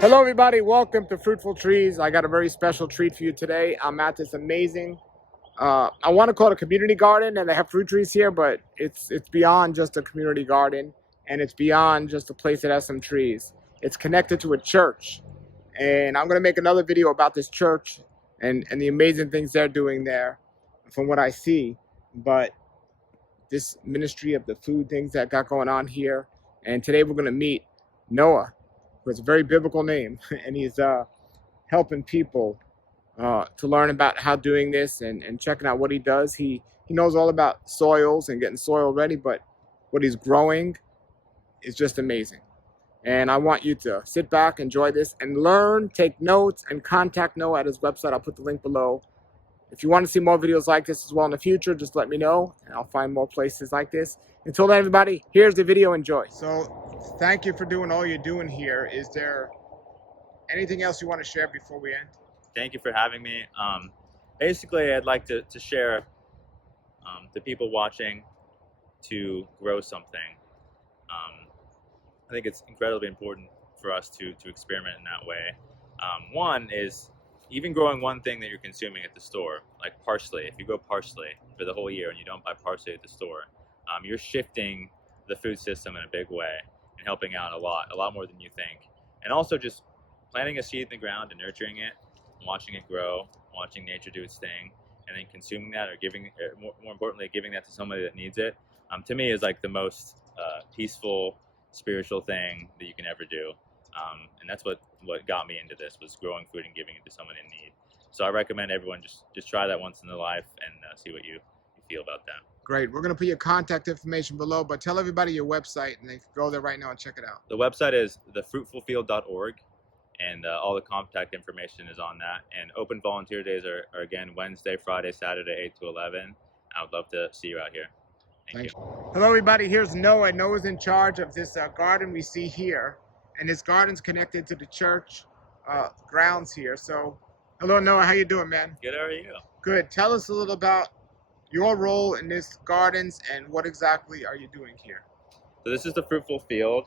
Hello everybody, welcome to Fruitful Trees. I got a very special treat for you today. I'm at this amazing, I want to call it a community garden, and they have fruit trees here, but it's beyond just a community garden, and it's beyond just a place that has some trees. It's connected to a church, and I'm going to make another video about this church and the amazing things they're doing there from what I see. But this ministry of the food things that got going on here, and today we're going to meet Noah, who has a very biblical name, and he's helping people to learn about how doing this and checking out what he does. He knows all about soils and getting soil ready, but what he's growing is just amazing. And I want you to sit back, enjoy this, and learn, take notes, and contact Noah at his website. I'll put the link below. If you want to see more videos like this as well in the future, just let me know, and I'll find more places like this. Until then, everybody, here's the video. Enjoy. So, thank you for doing all you're doing here. Is there anything else you want to share before we end? Thank you for having me. Basically, I'd like to share to people watching to grow something. I think it's incredibly important for us to experiment in that way. One is even growing one thing that you're consuming at the store, like parsley. If you grow parsley for the whole year and you don't buy parsley at the store, you're shifting the food system in a big way and helping out a lot more than you think. And also just planting a seed in the ground and nurturing it, watching it grow, watching nature do its thing, and then consuming that or giving, more importantly, giving that to somebody that needs it, to me is like the most peaceful, spiritual thing that you can ever do. And that's what got me into this, was growing food and giving it to someone in need. So I recommend everyone just try that once in their life and see what you feel about that. Great. We're going to put your contact information below, but tell everybody your website, and they can go there right now and check it out. The website is thefruitfulfield.org, and all the contact information is on that. And open volunteer days are again Wednesday, Friday, Saturday, 8 to 11. I would love to see you out here. Thank you. Hello everybody, here's Noah. Noah's in charge of this garden we see here, and this garden's connected to the church grounds here. So hello Noah, how you doing, man? Good, how are you? Good. Tell us a little about your role in this gardens and what exactly are you doing here? So this is the Fruitful Field.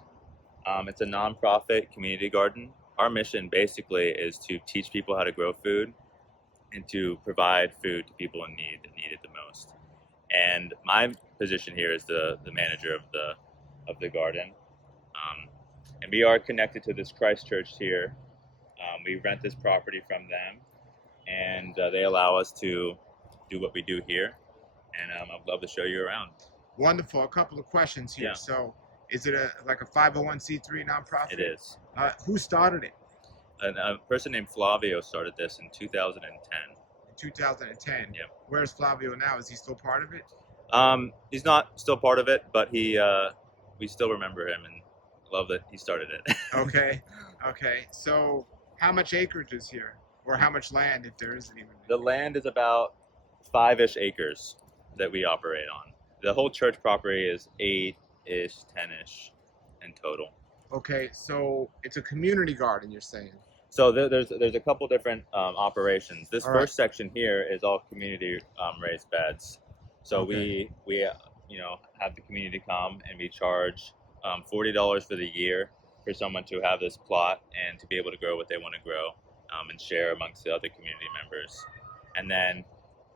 It's a nonprofit community garden. Our mission basically is to teach people how to grow food and to provide food to people in need that need it the most. And my position here is the manager of the garden. And we are connected to this Christ Church here. We rent this property from them, and they allow us to do what we do here. And I'd love to show you around. Wonderful. A couple of questions here. Yeah. So is it like a 501c3 nonprofit? It is. Who started it? A person named Flavio started this in 2010. In 2010? Yeah. Where's Flavio now? Is he still part of it? He's not still part of it, but we still remember him and love that he started it. Okay. Okay. So how much acreage is here? Or how much land, if there isn't even? The land is about 5-ish acres that we operate on. The whole church property is 8-ish, 10-ish in total. Okay, so it's a community garden, you're saying? So there's a couple different operations. This All first section here is all community raised beds. So Okay. we have the community come, and we charge $40 for the year for someone to have this plot and to be able to grow what they want to grow and share amongst the other community members. And then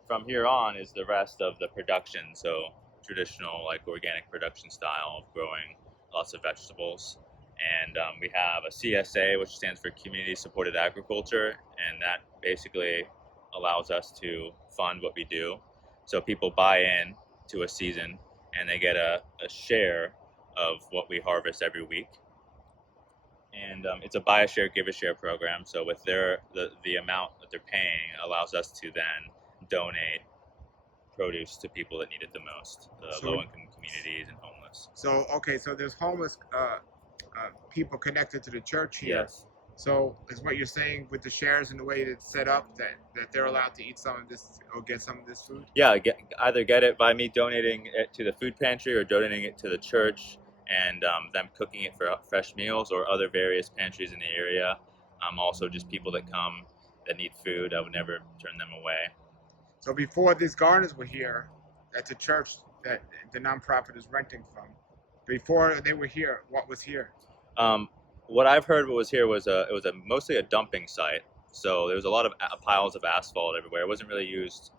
from here on is the rest of the production. So traditional, like organic production style of growing lots of vegetables. And we have a CSA, which stands for Community Supported Agriculture, and that basically allows us to fund what we do. So people buy in to a season, and they get a share of what we harvest every week. And it's a buy a share, give a share program. So with the amount that they're paying allows us to then donate produce to people that need it the most, low-income communities and homeless. So, okay, so there's homeless people connected to the church here. Yes. So is what you're saying with the shares and the way it's set up that they're allowed to eat some of this or get some of this food? Yeah, either get it by me donating it to the food pantry or donating it to the church and them cooking it for fresh meals, or other various pantries in the area. Also just people that come that need food, I would never turn them away. So before these gardens were here, at the church that the nonprofit is renting from, before they were here, what was here? what I've heard was here was it was mostly a dumping site. So there was a lot of piles of asphalt everywhere. It wasn't really used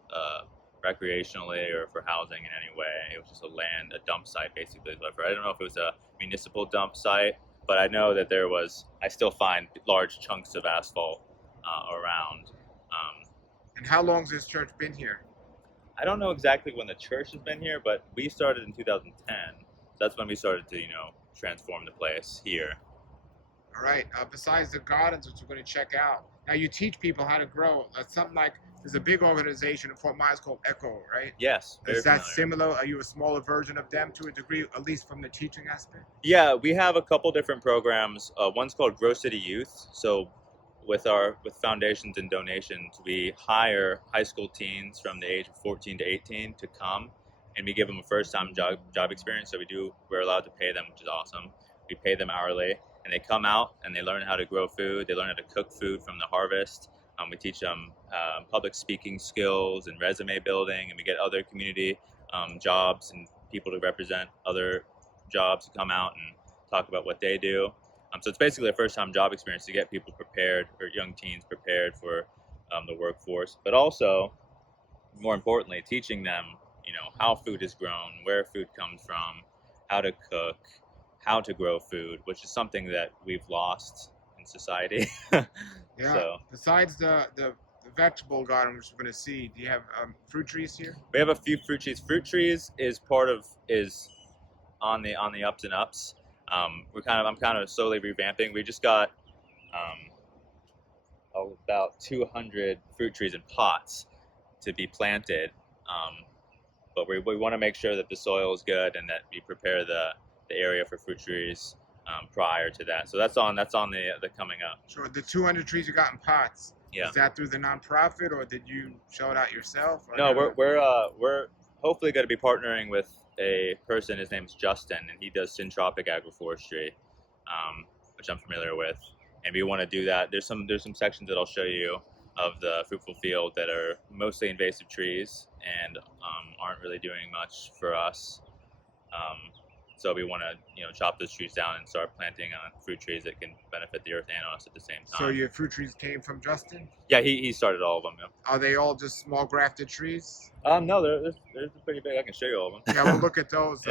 recreationally or for housing in any way. It was just a dump site basically. I don't know if it was a municipal dump site, but I know that I still find large chunks of asphalt around. And how long has this church been here? I don't know exactly when the church has been here, but we started in 2010. So that's when we started to, transform the place here. All right. Besides the gardens, which we're going to check out, now you teach people how to grow. Something like there's a big organization in Fort Myers called Echo, right? Yes. Is that familiar. similar? Are you a smaller version of them to a degree, at least from the teaching aspect? Yeah, we have a couple different programs. One's called Grow City Youth. So with foundations and donations, we hire high school teens from the age of 14 to 18 to come, and we give them a first-time job experience. So we're allowed to pay them, which is awesome. We pay them hourly, and they come out and they learn how to grow food. They learn how to cook food from the harvest. We teach them public speaking skills and resume building, and we get other community jobs and people to represent other jobs to come out and talk about what they do. So it's basically a first-time job experience to get people prepared, or young teens prepared for the workforce, but also, more importantly, teaching them, how food is grown, where food comes from, how to cook, how to grow food, which is something that we've lost in society. Yeah. So Besides the vegetable garden, which we're going to see, do you have fruit trees here? we have a few fruit trees. Fruit trees is on the ups and ups. I'm kind of slowly revamping. We just got about 200 fruit trees in pots to be planted, but we want to make sure that the soil is good and that we prepare the area for fruit trees prior to that. So that's on the coming up. Sure. The 200 trees you got in pots. Yeah. Is that through the nonprofit, or did you show it out yourself? No, we're hopefully going to be partnering with a person. His name's Justin, and he does syntropic agroforestry, which I'm familiar with. And we want to do that. There's some sections that I'll show you of the Fruitful Field that are mostly invasive trees and aren't really doing much for us. So we want to chop those trees down and start planting fruit trees that can benefit the earth and us at the same time. So your fruit trees came from Justin? Yeah, he started all of them. Yeah. Are they all just small grafted trees? No, they're pretty big. I can show you all of them. Yeah, we'll look at those.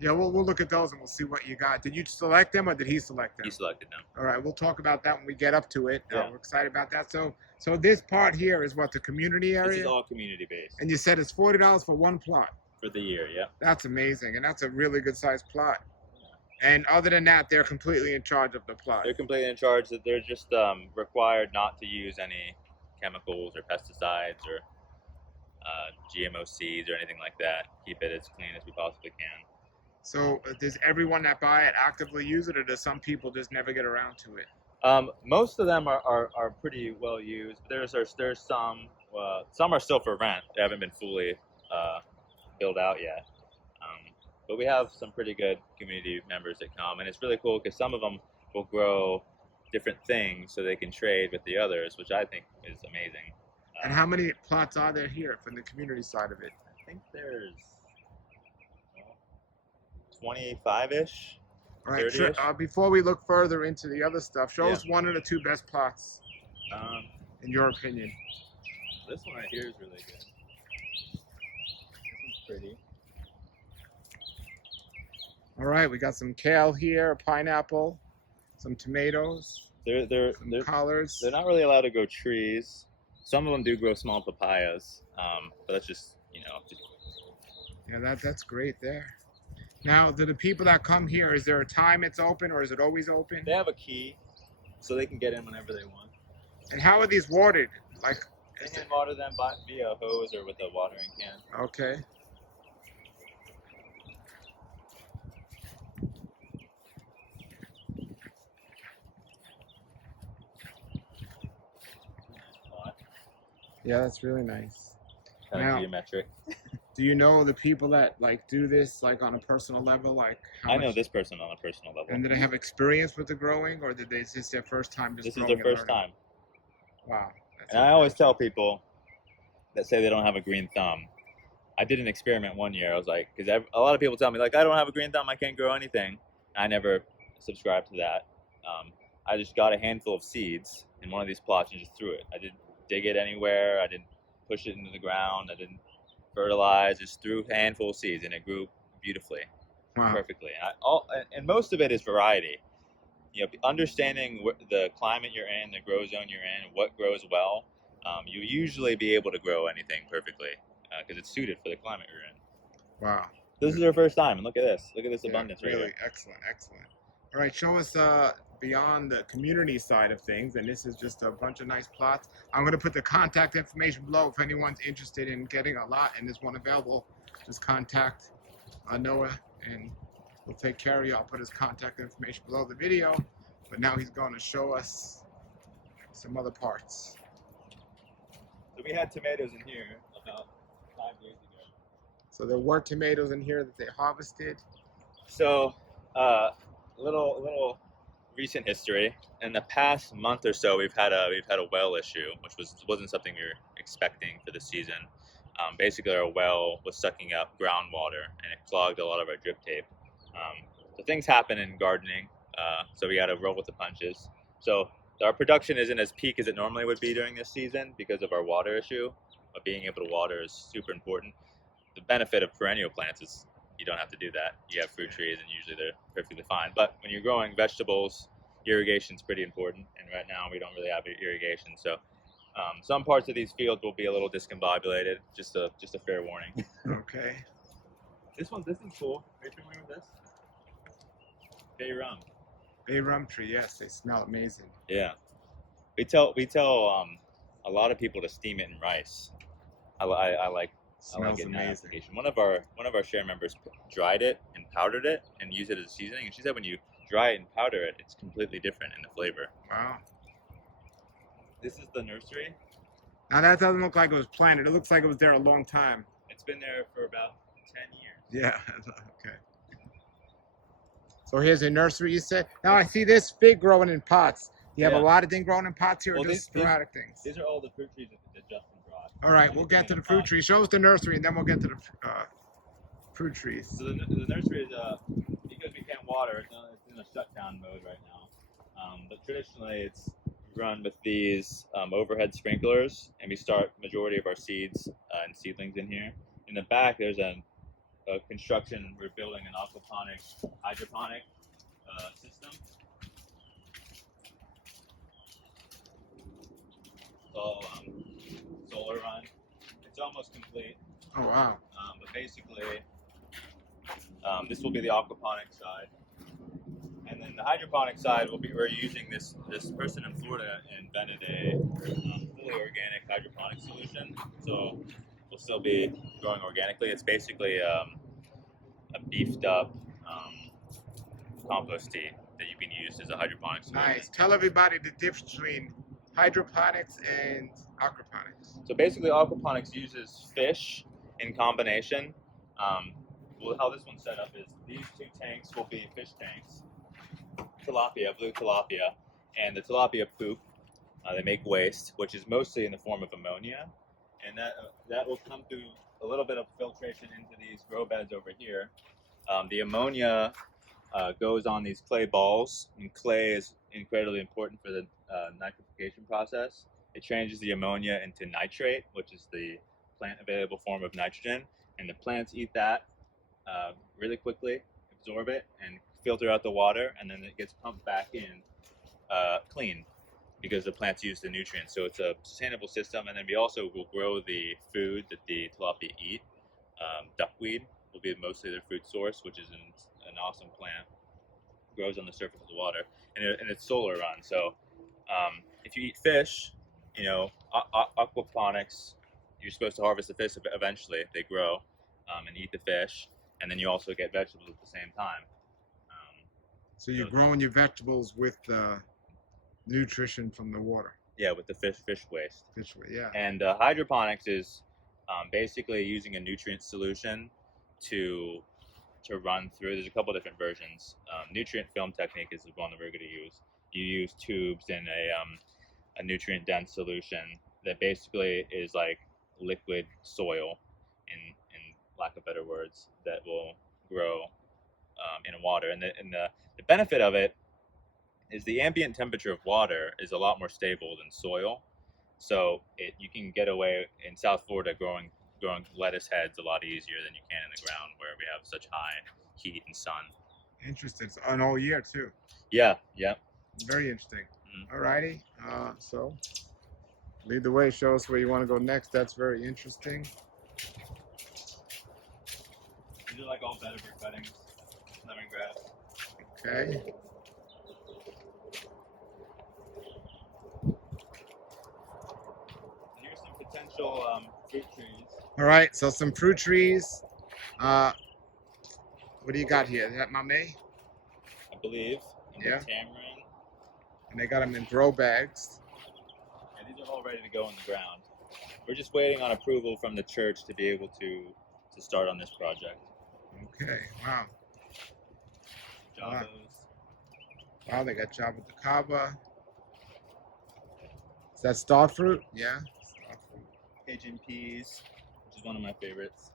Yeah. We'll look at those and we'll see what you got. Did you select them or did he select them? He selected them. All right, we'll talk about that when we get up to it. Yeah. We're excited about that. So this part here is what, the community area? This is all community based. And you said it's $40 for one plot. For the year, yeah. That's amazing, and that's a really good sized plot. And other than that, they're completely in charge of the plot. They're completely in charge. That they're just required not to use any chemicals or pesticides or GMO seeds or anything like that. Keep it as clean as we possibly can. So does everyone that buy it actively use it, or does some people just never get around to it? Most of them are pretty well used. There's some are still for rent. They haven't been fully built out yet. But we have some pretty good community members that come, and it's really cool because some of them will grow different things so they can trade with the others, which I think is amazing. And how many plots are there here from the community side of it? I think there's 25-ish. All right. 30-ish. Before we look further into the other stuff, show Yeah. us one of the two best plots, in your opinion. This one right here is really good. Pretty. All right, we got some kale here, a pineapple, some tomatoes, They're collards. not really allowed to grow trees. Some of them do grow small papayas, but that's just Yeah, that's great there. Now, do the people that come here, is there a time it's open or is it always open? They have a key, so they can get in whenever they want. And how are these watered? They can water them via a hose or with a watering can. Okay. Yeah, that's really nice. Kind Now- of geometric. Do you know the people that do this on a personal level? How I know much- this person on a personal level. And do they have experience with the growing, or is this their first time just This is growing their and first learning? time. Wow. That's And I always tell people that say they don't have a green thumb. I did an experiment one year. I was like, because a lot of people tell me, like, I don't have a green thumb, I can't grow anything. I never subscribe to that. I just got a handful of seeds in one of these plots and just threw it. I didn't dig it anywhere. I didn't push it into the ground. I didn't fertilize. Just threw a handful of seeds, and it grew beautifully, Wow. perfectly. And most of it is variety. Understanding the climate you're in, the grow zone you're in, what grows well, you usually be able to grow anything perfectly because it's suited for the climate you're in. Wow. This is our first time, and look at this. Look at this Yeah, abundance right really here. excellent, excellent. All right, show us beyond the community side of things, and this is just a bunch of nice plots. I'm going to put the contact information below if anyone's interested in getting a lot and there's one available. Just contact Noah, and we'll take care of you. I'll put his contact information below the video, but now he's going to show us some other parts. So we had tomatoes in here about 5 days ago. So there were tomatoes in here that they harvested. So, little recent history. In the past month or so, we've had a well issue, which wasn't something we were expecting for the season. Basically, our well was sucking up groundwater, and it clogged a lot of our drip tape. So things happen in gardening, so we got to roll with the punches. So our production isn't as peak as it normally would be during this season because of our water issue. But being able to water is super important. The benefit of perennial plants is you don't have to do that. You have fruit trees, and usually they're perfectly fine. But when you're growing vegetables, irrigation's pretty important. And right now we don't really have irrigation, so some parts of these fields will be a little discombobulated. Just a fair warning. Okay. This is cool. Are you familiar with this? Bay rum. Bay rum tree, yes, they smell amazing. Yeah. We tell a lot of people to steam it in rice. I like Smells it in that amazing. application. One of our share members dried it and powdered it and used it as a seasoning. And she said when you dry it and powder it, it's completely different in the flavor. Wow. This is the nursery. Now that doesn't look like it was planted. It looks like it was there a long time. It's been there for about 10 years. Yeah. Okay. So here's a nursery, you said. Now I see this fig growing in pots. You have a lot of things growing in pots here, or just sporadic things? These are all the fruit trees that Justin brought. All right, we'll get to the fruit trees. Show us the nursery, and then we'll get to the fruit trees. So the nursery is because we can't water, it's in a shutdown mode right now. But traditionally, it's run with these overhead sprinklers, and we start majority of our seeds and seedlings in here. In the back, there's a construction. We're building an aquaponics hydroponic system. It's all solar run. It's almost complete. Oh wow! But basically, this will be the aquaponic side, and then the hydroponic side will be. We're using this person in Florida invented a fully organic hydroponic solution. So we'll still be growing organically. It's basically a beefed up compost tea that you can use as a hydroponic solution. Nice. Tell everybody the difference between hydroponics and aquaponics. So basically, aquaponics uses fish in combination. How this one's set up is these two tanks will be fish tanks, tilapia, blue tilapia, and the tilapia poop. They make waste, which is mostly in the form of ammonia, and that will come through a little bit of filtration into these grow beds over here. The ammonia goes on these clay balls, and clay is incredibly important for the nitrification process. It changes the ammonia into nitrate, which is the plant available form of nitrogen, and the plants eat that really quickly, absorb it, and filter out the water, and then it gets pumped back in clean because the plants use the nutrients. So it's a sustainable system, and then we also will grow the food that the tilapia eat. Duckweed will be mostly their food source, which is an awesome plant. Grows on the surface of the water, and it's solar run. So if you eat fish, aquaponics, you're supposed to harvest the fish eventually. They grow and eat the fish, and then you also get vegetables at the same time. So you're growing your vegetables with nutrition from the water. Yeah, with the fish waste. Fish waste, yeah. And hydroponics is basically using a nutrient solution to run through. There's a couple different versions. Nutrient film technique is the one that we're going to use. You use tubes in a nutrient dense solution that basically is like liquid soil, in lack of better words, that will grow in water. And the benefit of it is the ambient temperature of water is a lot more stable than soil. So you can get away in South Florida growing lettuce heads a lot easier than you can in the ground where we have such high heat and sun. Interesting. It's on all year too. Yeah. Very interesting. Alrighty. So lead the way. Show us where you want to go next. That's very interesting. These are like all vetiver cuttings, lemongrass. Okay. Here's some potential fruit trees. All right. So some fruit trees. What do you got here? Is that mamey? I believe. And Yeah. Tamarind. And they got them in grow bags. And these are all ready to go in the ground. We're just waiting on approval from the church to be able to start on this project. Okay. Wow. Javas. Wow. They got Avocado. Is that star fruit? Yeah. Star fruit. Cajun peas, which is one of my favorites.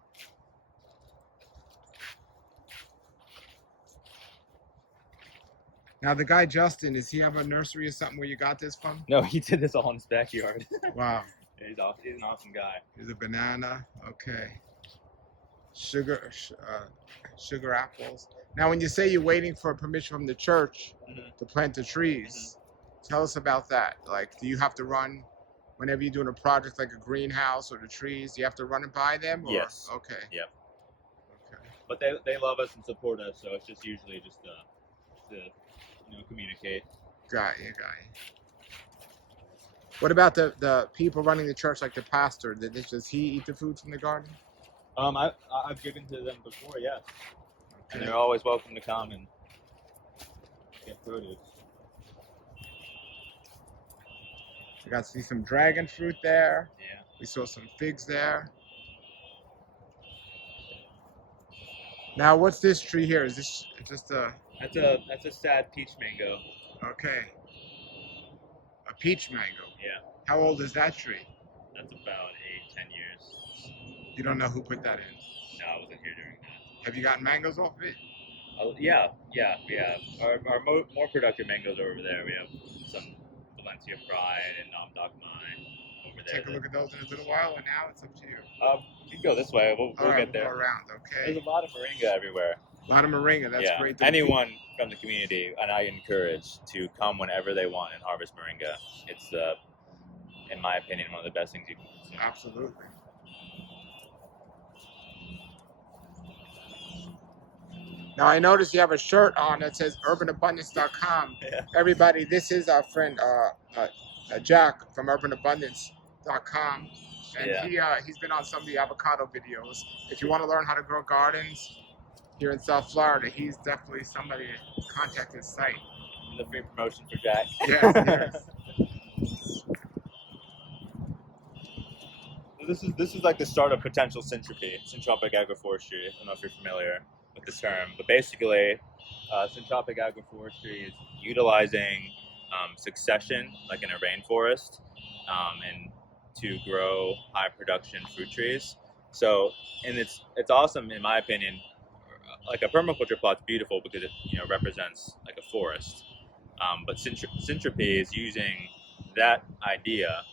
Now the guy Justin, does he have a nursery or something where you got this from? No, he did this all in his backyard. Wow. He's an awesome guy. Here's a banana. Okay. Sugar apples. Now, when you say you're waiting for permission from the church to plant the trees, tell us about that. Like, do you have to run whenever you're doing a project like a greenhouse or the trees? Do you have to run and buy them? Or? Yes. Okay. Yep. Okay. But they love us and support us, so it's just usually just to communicate. Got you. What about the people running the church, like the pastor? Does he eat the food from the garden? I've given to them before, yes. Okay. And they're always welcome to come and get produce. We got to see some dragon fruit there. Yeah. We saw some figs there. Now, what's this tree here? Is this just a... That's a sad peach mango. Okay. A peach mango. Yeah. How old is that tree? That's about 8-10 years. You don't know who put that in? No, I wasn't here during that. Have you gotten mangoes off of it? Yeah, we have. Our more productive mangoes are over there. We have some Valencia Pride and Nom Doc Mine over there. Take a look at those in a little while, and now it's up to you. You can go this way. We'll All right, get there. Go around, okay? There's a lot of moringa everywhere. A lot of moringa. That's yeah. great. Anyone from the community, and I encourage to come whenever they want and harvest moringa. It's in my opinion, one of the best things you can consume. Absolutely. Now I noticed you have a shirt on that says urbanabundance.com. Yeah. Everybody, this is our friend Jack from urbanabundance.com. And he's been on some of the avocado videos. If you want to learn how to grow gardens here in South Florida, he's definitely somebody to contact his site. The free promotion for Jack. Yes. This is like the start of potential syntropic agroforestry. I don't know if you're familiar with the term, but basically, syntropic agroforestry is utilizing succession, like in a rainforest, and to grow high production fruit trees. So, and it's awesome in my opinion. Like a permaculture plot's beautiful because it represents like a forest, but syntropy is using that idea,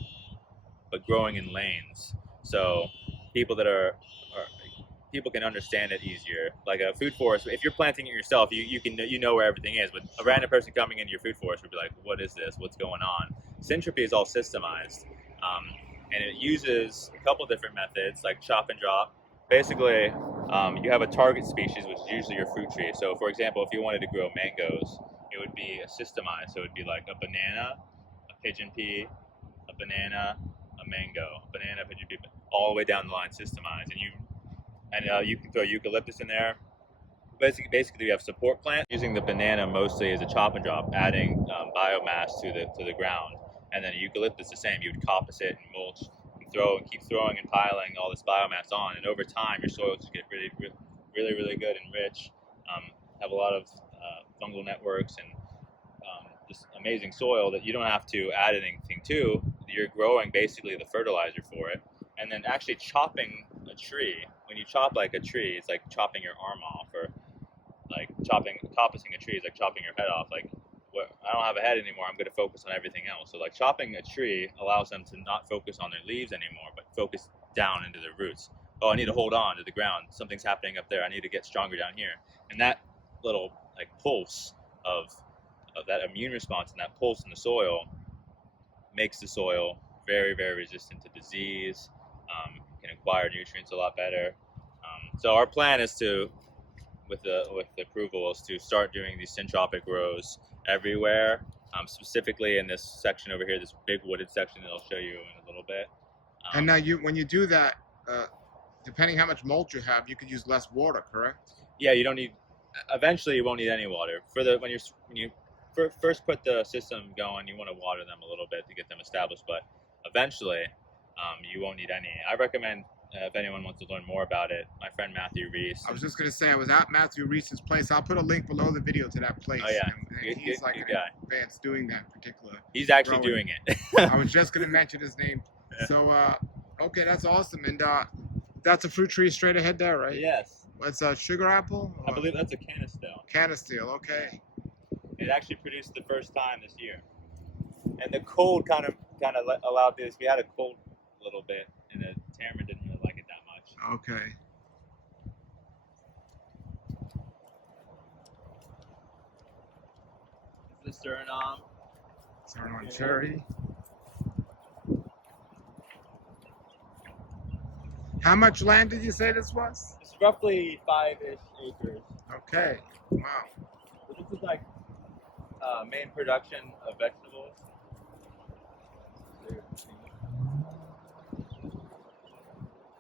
but growing in lanes. So people can understand it easier. Like a food forest, if you're planting it yourself, you know where everything is. But a random person coming into your food forest would be like, "What is this? What's going on?" Syntropy is all systemized, and it uses a couple different methods, like chop and drop. Basically, you have a target species, which is usually your fruit tree. So, for example, if you wanted to grow mangoes, it would be systemized. So it would be like a banana, a pigeon pea, a banana, a mango, a banana, pigeon pea, all the way down the line, systemized. And you can throw eucalyptus in there. Basically, you have support plant using the banana mostly as a chop and drop, adding biomass to the ground, and then eucalyptus the same. You would coppice it and mulch, and keep throwing and piling all this biomass on, and over time, your soil just get really good and rich. Have a lot of fungal networks and this amazing soil that you don't have to add anything to. You're growing basically the fertilizer for it, and then actually chopping a tree. When you chop like a tree, it's like chopping your arm off, or like coppicing a tree is like chopping your head off. Like, I don't have a head anymore. I'm going to focus on everything else. So like chopping a tree allows them to not focus on their leaves anymore, but focus down into their roots. Oh, I need to hold on to the ground. Something's happening up there. I need to get stronger down here. And that little like pulse of that immune response and that pulse in the soil makes the soil very, very resistant to disease, can acquire nutrients a lot better. So our plan is to, with the approval, is to start doing these syntropic rows everywhere, specifically in this section over here, this big wooded section that I'll show you in a little bit. And now when you do that, depending how much mulch you have, you could use less water, correct? Yeah, you don't need. Eventually, you won't need any water. When you first put the system going, you want to water them a little bit to get them established, but eventually, you won't need any. I recommend, if anyone wants to learn more about it, my friend Matthew Reese. I was just gonna say I was at Matthew Reese's place. I'll put a link below the video to that place. Oh yeah, and he's like an advanced doing that particular. He's actually growing. doing it. I was just gonna mention his name. So okay, that's awesome. And that's a fruit tree straight ahead there, right? Yes. What's a sugar apple? I believe that's a canisteel. Canisteel, okay. It actually produced the first time this year, and the cold kind of allowed this. We had a cold a little bit, and the tamarind didn't really like it that much. Okay. This is the Suriname. Suriname cherry. How much land did you say this was? It's roughly 5-ish acres. Okay. Wow. So this is like main production of vegetables.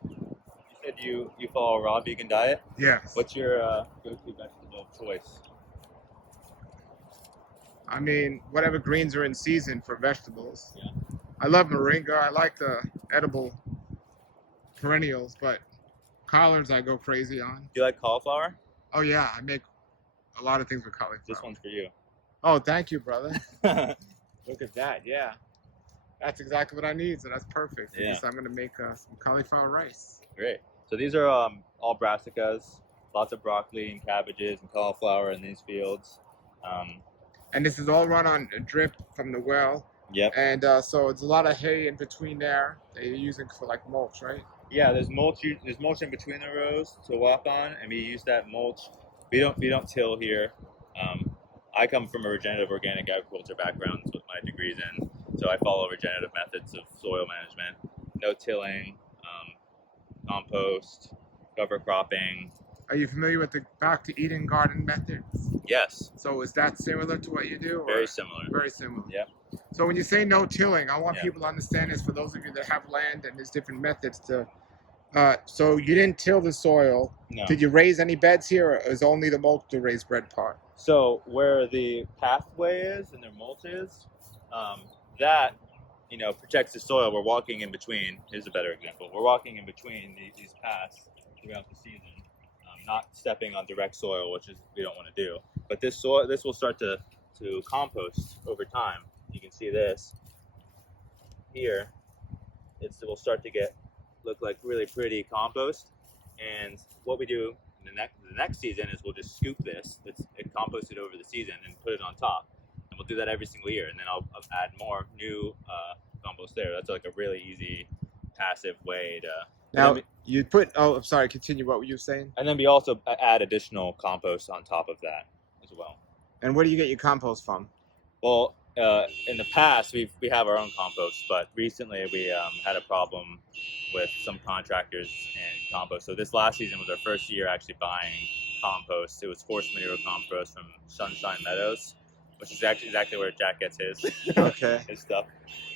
You said you follow a raw vegan diet? Yes. What's your go-to vegetable of choice? I mean, whatever greens are in season for vegetables. Yeah. I love moringa. I like the edible perennials, but collards I go crazy on. Do you like cauliflower? Oh yeah, I make a lot of things with cauliflower. This one's for you. Oh, thank you, brother. Look at that. Yeah, that's exactly what I need. So that's perfect. Yeah. So I'm gonna make some cauliflower rice. Great. So these are all brassicas. Lots of broccoli and cabbages and cauliflower in these fields. And this is all run on a drip from the well. Yep. And so it's a lot of hay in between there that you're using for like mulch, right? Yeah, there's mulch. There's mulch in between the rows to walk on, and we use that mulch. We don't till here. I come from a regenerative organic agriculture background. That's what my degree's in. So I follow regenerative methods of soil management. No tilling, compost, cover cropping. Are you familiar with the back to Eden garden methods? Yes. So is that similar to what you do? Very similar. Very similar. Yep. So when you say no tilling, I want Yeah. people to understand this for those of you that have land and there's different methods to. So you didn't till the soil. No. Did you raise any beds here, or is only the mulch to raise bread part? So where the pathway is and their mulch is, that protects the soil. We're walking in between. Here's a better example. We're walking in between these paths throughout the season, not stepping on direct soil, which is we don't want to do. But this will start to compost over time. You can see this here. It will start to look like really pretty compost. And what we do in the next season is we'll just scoop this. It's composted over the season and put it on top. And we'll do that every single year. And then I'll add more new compost there. That's like a really easy, passive way to. Now you put. Oh, I'm sorry. Continue. What were you saying? And then we also add additional compost on top of that as well. And where do you get your compost from? Well, in the past we have our own compost, but recently we had a problem with some contractors and compost. So this last season was our first year actually buying compost. It was horse manure compost from Sunshine Meadows, which is actually exactly where Jack gets his Okay. his stuff.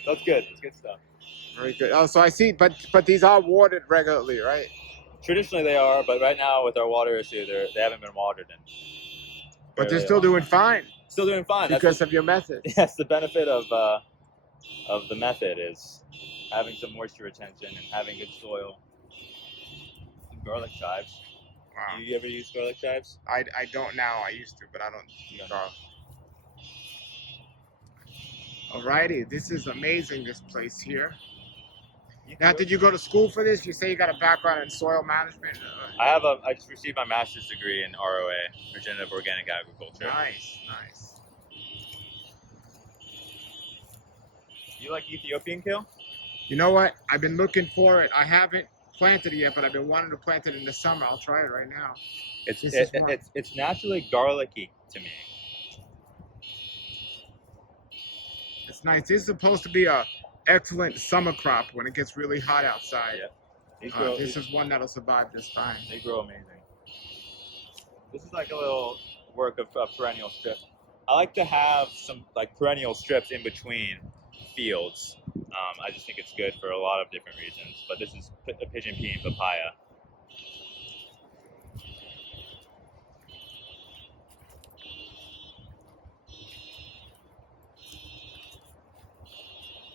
That's good. It's good stuff. Very good. Oh, so I see. But these are watered regularly, right? Traditionally they are, but right now with our water issue, they haven't been watered in. But they're still doing fine. Still doing fine. Because of your method. Yes, the benefit of the method is having some moisture retention and having good soil. And garlic chives. Wow. You ever use garlic chives? I don't now. I used to, but I don't eat garlic. Alrighty, this is amazing. This place here. Now, did you go to school for this? You say you got a background in soil management. I just received my master's degree in ROA, Regenerative Organic Agriculture. Nice, nice. You like Ethiopian kale? You know what? I've been looking for it. I haven't planted it yet, but I've been wanting to plant it in the summer. I'll try it right now. It's naturally garlicky to me. It's nice. This is supposed to be a excellent summer crop when it gets really hot outside. Yeah. This is one that'll survive this time. They grow amazing. This is like a little work of perennial strip. I like to have some like perennial strips in between fields. I just think it's good for a lot of different reasons. But this is a pigeon pea and papaya.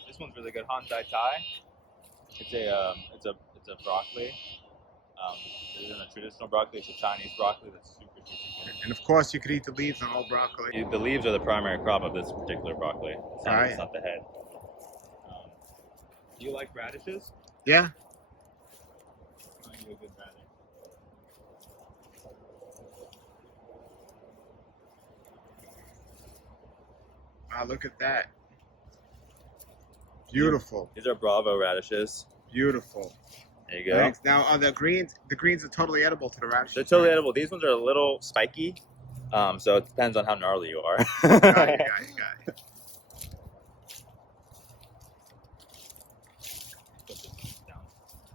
This one's really good. Hanzai Thai. It's a broccoli. This isn't a traditional broccoli. It's a Chinese broccoli that's super good. And of course, you could eat the leaves on all broccoli. The leaves are the primary crop of this particular broccoli. It's not the head. Do you like radishes? Yeah. I'll give you a good radish. Wow, look at that. Beautiful. These are Bravo radishes. Beautiful. There you go. Thanks. Now, the greens are totally edible to the radishes. They're totally edible. These ones are a little spiky, so it depends on how gnarly you are. Got it.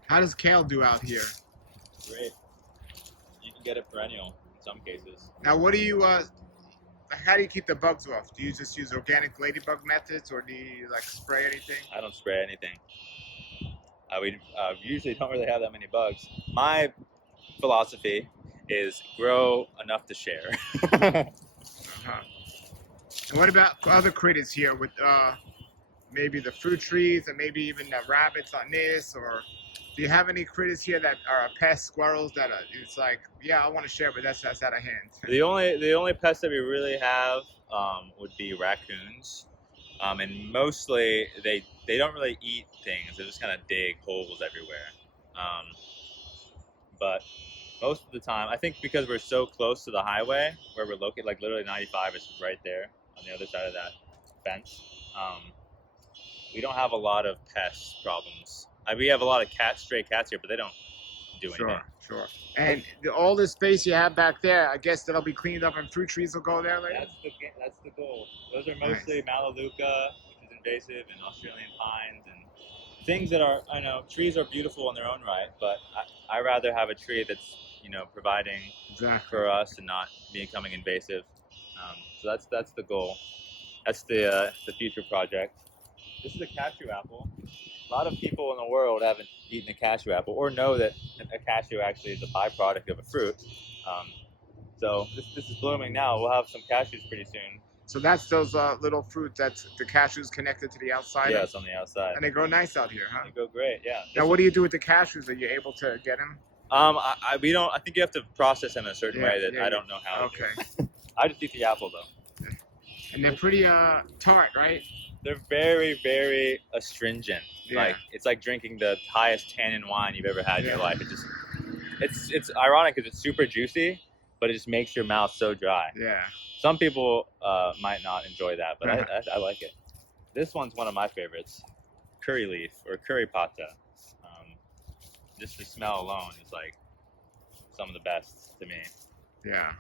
How does kale do out here? Great. You can get it perennial in some cases. Now, what do you, how do you keep the bugs off? Do you just use organic ladybug methods, or do you like spray anything? I don't spray anything. We usually don't really have that many bugs. My philosophy is grow enough to share. And what about other critters here with maybe the fruit trees and maybe even the rabbits on this? Or do you have any critters here that are pests, squirrels that it's like, yeah, I want to share, but that's out of hand? The only pests that we really have would be raccoons. And mostly they don't really eat things. They just kind of dig holes everywhere. But most of the time, I think because we're so close to the highway where we're located, like literally 95 is right there on the other side of that fence. We don't have a lot of pest problems. We have a lot of stray cats here, but they don't do anything. Sure. And all the space you have back there, I guess that'll be cleaned up and fruit trees will go there later? That's the goal. Those are mostly Melaleuca, which is invasive, and Australian pines, and things that are, I know, trees are beautiful in their own right, but I rather have a tree that's, providing for us and not becoming invasive. So that's the goal. That's the future project. This is a cashew apple. A lot of people in the world haven't eaten a cashew apple or know that a cashew actually is a byproduct of a fruit. So this is blooming now. We'll have some cashews pretty soon. So that's those little fruit that's the cashews connected to the outside? Yeah, it's on the outside. And they grow nice out here, huh? They grow great, yeah. Now, what do you do with the cashews? Are you able to get them? We don't. I think you have to process them in a certain way that I don't know how. Okay. I just eat the apple though. And they're pretty tart, right? They're very, very astringent. Yeah. Like it's like drinking the highest tannin wine you've ever had in your life. It's ironic because it's super juicy, but it just makes your mouth so dry. Yeah. Some people might not enjoy that, but I like it. This one's one of my favorites, curry leaf or curry pata. Just the smell alone is like some of the best to me. Yeah.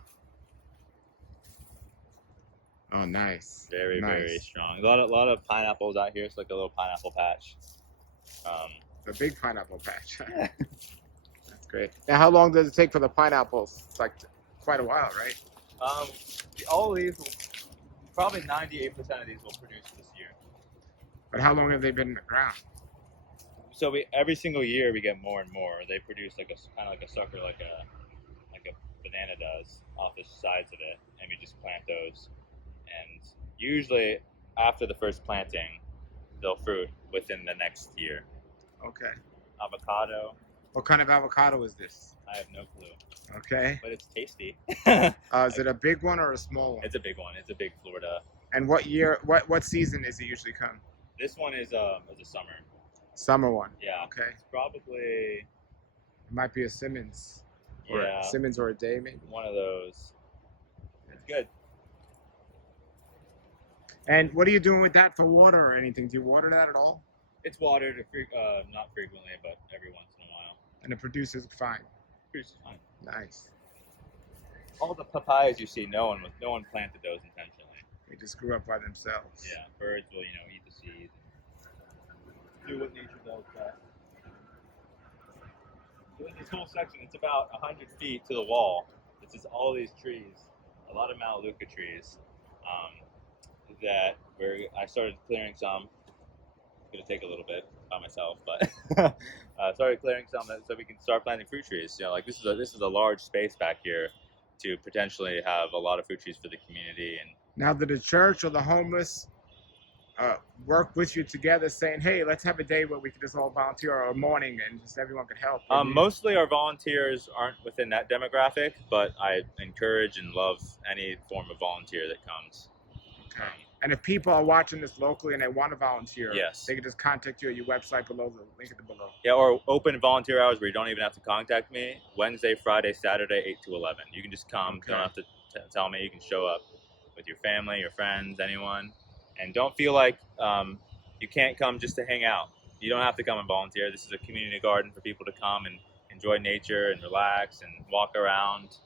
Oh, nice. Very, very strong. A lot of pineapples out here. It's like a little pineapple patch. A big pineapple patch. That's great. Now, how long does it take for the pineapples? It's like quite a while, right? All of these, probably 98% of these will produce this year. But how long have they been in the ground? So every single year we get more and more. They produce like kind of like a sucker, like a banana does off the sides of it, and we just plant those. And usually after the first planting, they'll fruit within the next year. Okay. Avocado. What kind of avocado is this? I have no clue. Okay. But it's tasty. Is it a big one or a small one? It's a big one. It's a big Florida. And what year? What season does it usually come? This one is a summer. Summer one. Yeah. Okay. It's probably, It might be a Simmons. Or yeah, a Simmons or a Day, maybe. one of those. It's good. And what are you doing with that for water or anything? Do you water that at all? It's watered, not frequently, but every once in a while. And it produces fine. It's fine. Nice. All the papayas you see, no one planted those intentionally. They just grew up by themselves. Yeah, birds will eat the seeds and do what nature does best. So in this whole section, it's about 100 feet to the wall. It's just all these trees, a lot of Melaleuca trees. I started clearing some. It's gonna take a little bit by myself, but started clearing some so we can start planting fruit trees. Like this is a large space back here to potentially have a lot of fruit trees for the community. And Now, did the church or the homeless work with you together, saying, "Hey, let's have a day where we can just all volunteer, or a morning, and just everyone can help"? Mostly our volunteers aren't within that demographic, but I encourage and love any form of volunteer that comes. Okay. And if people are watching this locally and they want to volunteer, Yes, they can just contact you at your website below, the link at the below. yeah, or open volunteer hours where you don't even have to contact me. Wednesday, Friday, Saturday, 8 to 11. You can just come. Okay. You don't have to tell me. You can show up with your family, your friends, anyone, and don't feel like you can't come just to hang out. You don't have to come and volunteer. This is a community garden for people to come and enjoy nature and relax and walk around.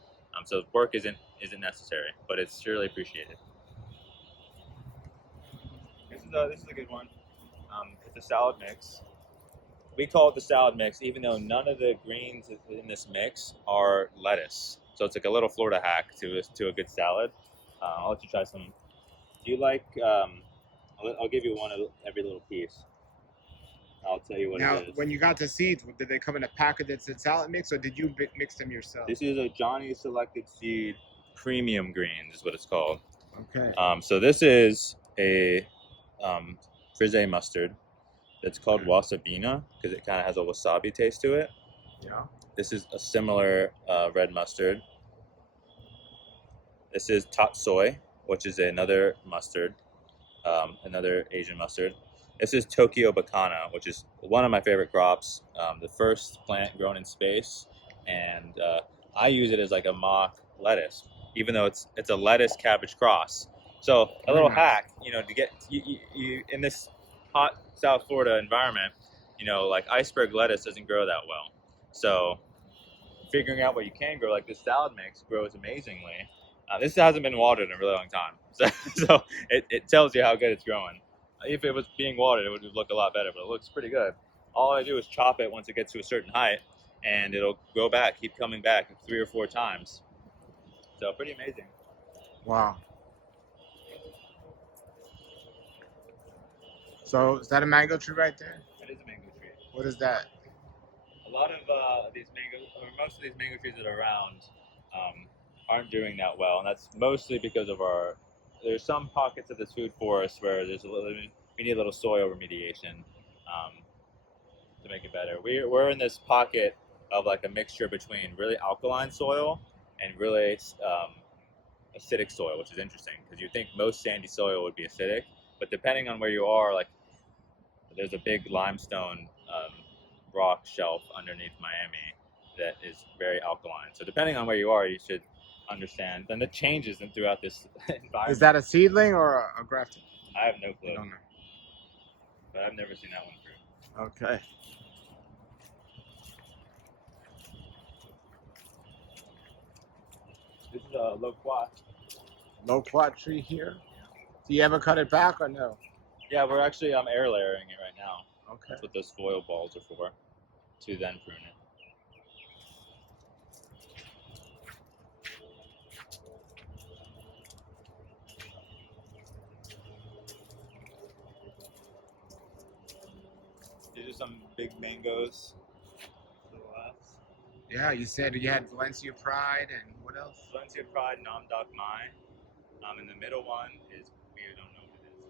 So work isn't necessary, but it's surely appreciated. This is a good one. It's a salad mix. We call it the salad mix, even though none of the greens in this mix are lettuce. So it's like a little Florida hack to a good salad. I'll let you try some. Do you like? I'll give you one of every little piece. I'll tell you what Now, it is. when you got the seeds, did they come in a packet that said salad mix, or did you mix them yourself? This is a Johnny Selected Seed Premium Greens, is what it's called. Okay. So this is a frisee mustard. It's called wasabina because it kind of has a wasabi taste to it. Yeah. This is a similar red mustard. This is tatsoi, which is another mustard, another Asian mustard. This is Tokyo Bacana, which is one of my favorite crops, the first plant grown in space, and I use it as like a mock lettuce, even though it's a lettuce cabbage cross. So a little hack, to get you in this hot South Florida environment, like iceberg lettuce doesn't grow that well. So figuring out what you can grow, like this salad mix, grows amazingly. This hasn't been watered in a really long time, so it tells you how good it's growing. If it was being watered, it would look a lot better, but it looks pretty good. All I do is chop it once it gets to a certain height, and it'll go back, keep coming back 3 or 4 times. So pretty amazing. Wow. So is that a mango tree right there? That is a mango tree. What is that? A lot of these mango, or most of these mango trees that are around, aren't doing that well, and that's mostly because of there's some pockets of this food forest where we need a little soil remediation to make it better. We're in this pocket of like a mixture between really alkaline soil and really acidic soil, which is interesting because you think most sandy soil would be acidic, but depending on where you are, like there's a big limestone rock shelf underneath Miami that is very alkaline. So depending on where you are, you should understand. Then the changes throughout this environment. Is that a seedling or a grafted? I have no clue. I don't know. But I've never seen that one through. Okay. This is a loquat. Loquat tree here. Do you ever cut it back or no? Yeah, we're actually air layering it right now. Okay. That's what those foil balls are for, to then prune it. These are some big mangoes. Yeah, you said you had Valencia Pride and what else? Valencia Pride, Nam Dak Mai. And the middle one is, we don't know what it is,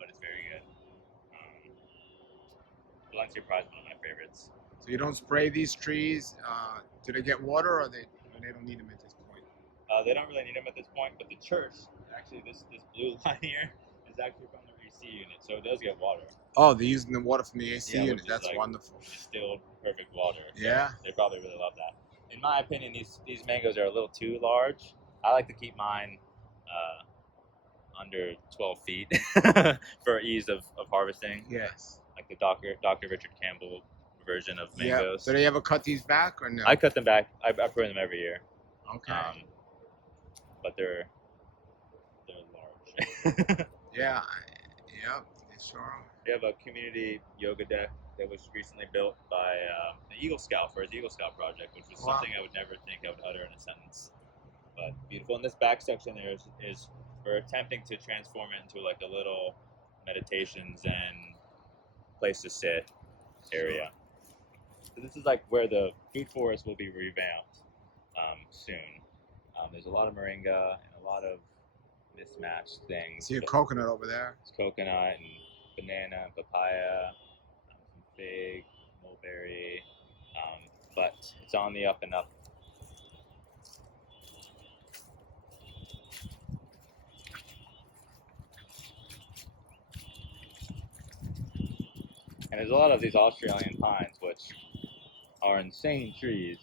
but it's very good. Valencia Pride is one of my favorites. So you don't spray these trees. Do they get water or they don't need them at this point? They don't really need them at this point, but the church, actually this blue line here, is actually from the AC unit, so it does get water. Oh, they're using the water from the AC Yeah, unit. which is That's like wonderful. distilled perfect water. So Yeah. they probably really love that. In my opinion, these mangoes are a little too large. I like to keep mine under 12 feet for ease of harvesting. Yes. Like the Dr. Richard Campbell version of Yeah. mangoes. Do they ever cut these back or no? I cut them back. I prune them every year. Okay. But they're large. Yeah. Yep. They sure are. We have a community yoga deck that was recently built by an Eagle Scout for his Eagle Scout project, which was something I would never think I would utter in a sentence. But beautiful. And this back section there is we're attempting to transform it into like a little meditation zen place to sit area. So this is like where the food forest will be revamped soon. There's a lot of moringa and a lot of mismatched things. See a coconut over there. It's coconut and banana and papaya, some fig, mulberry, but it's on the up and up. And there's a lot of these Australian pines, which are insane trees.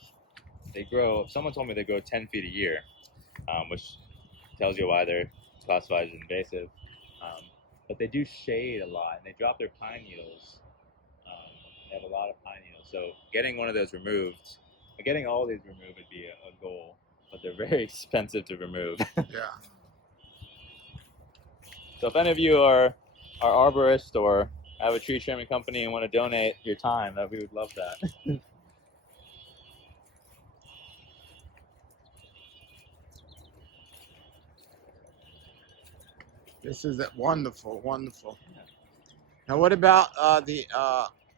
They grow, someone told me they grow 10 feet a year, which tells you why they're classified as invasive. But they do shade a lot, and they drop their pine needles. They have a lot of pine needles. So getting one of those removed, getting all of these removed would be a goal, but they're very expensive to remove. Yeah. So if any of you are arborists or have a tree trimming company and want to donate your time, we would love that. This is wonderful, wonderful. Yeah. Now, what about the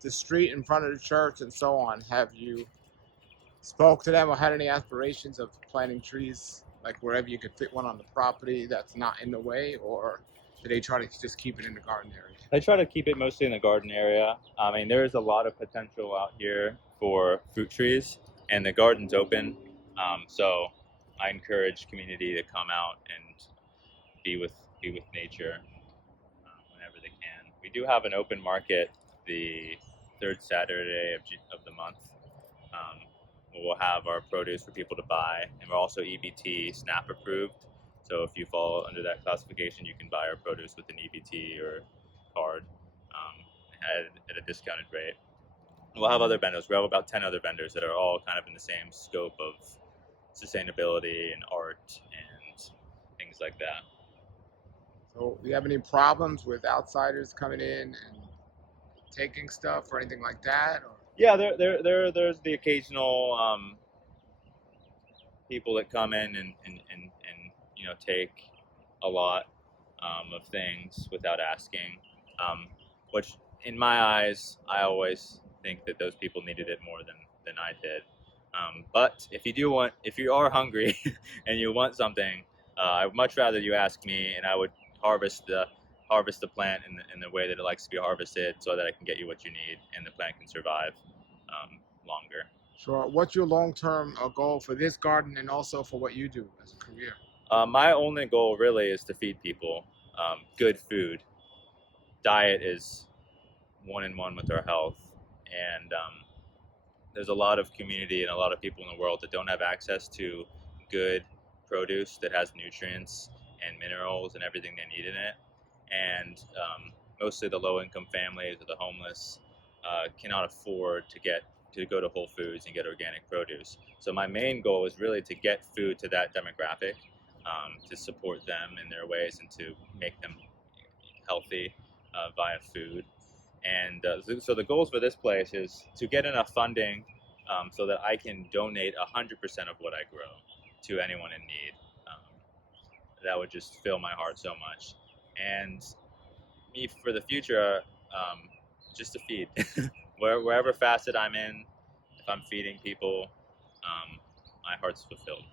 street in front of the church and so on? Have you spoke to them or had any aspirations of planting trees, like wherever you could fit one on the property that's not in the way, or do they try to just keep it in the garden area? I try to keep it mostly in the garden area. I mean, there is a lot of potential out here for fruit trees, and the garden's open. So I encourage community to come out and be with nature whenever they can. We do have an open market the third Saturday of the month. We'll have our produce for people to buy, and we're also EBT SNAP approved. So if you fall under that classification, you can buy our produce with an EBT or card at a discounted rate. We'll have other vendors. We have about 10 other vendors that are all kind of in the same scope of sustainability and art and things like that. So do you have any problems with outsiders coming in and taking stuff or anything like that? Or? Yeah, there's the occasional people that come in and take a lot of things without asking, which in my eyes, I always think that those people needed it more than I did. But if you are hungry and you want something, I'd much rather you ask me, and I would harvest the plant in the way that it likes to be harvested, so that I can get you what you need and the plant can survive longer. Sure. What's your long-term goal for this garden and also for what you do as a career? My only goal really is to feed people good food. Diet is one-on-one with our health, and there's a lot of community and a lot of people in the world that don't have access to good produce that has nutrients and minerals and everything they need in it. And mostly the low-income families or the homeless cannot afford to go to Whole Foods and get organic produce. So my main goal is really to get food to that demographic, to support them in their ways and to make them healthy via food. And so the goals for this place is to get enough funding so that I can donate 100% of what I grow to anyone in need. That would just fill my heart so much. And me for the future, just to feed. Wherever facet I'm in, if I'm feeding people, my heart's fulfilled.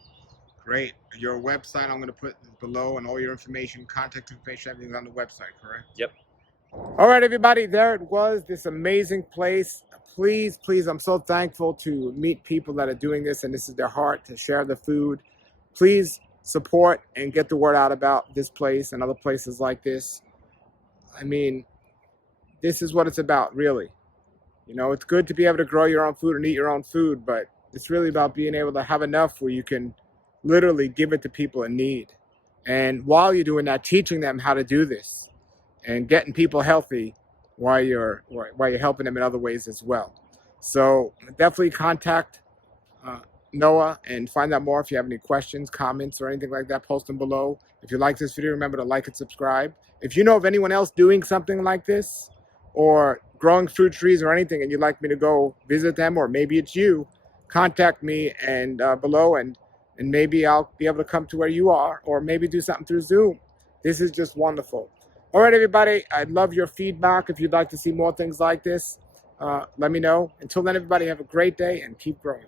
Great. Your website, I'm going to put below, and all your information, contact information, everything's on the website, correct? Yep. All right, everybody, there it was, this amazing place. Please, I'm so thankful to meet people that are doing this, and this is their heart, to share the food. Please support and get the word out about this place and other places like this. I mean, this is what it's about, really. You know, it's good to be able to grow your own food and eat your own food, but it's really about being able to have enough where you can literally give it to people in need. And while you're doing that, teaching them how to do this and getting people healthy while you're helping them in other ways as well. So definitely contact uh, Noah and find out more. If you have any questions, comments, or anything like that, post them below. If you like this video, remember to like and subscribe. If you know of anyone else doing something like this or growing fruit trees or anything and you'd like me to go visit them, or maybe it's you, contact me and below, and maybe I'll be able to come to where you are, or maybe do something through Zoom. This is just wonderful. All right, everybody, I'd love your feedback. If you'd like to see more things like this, let me know. Until then, everybody, have a great day and keep growing.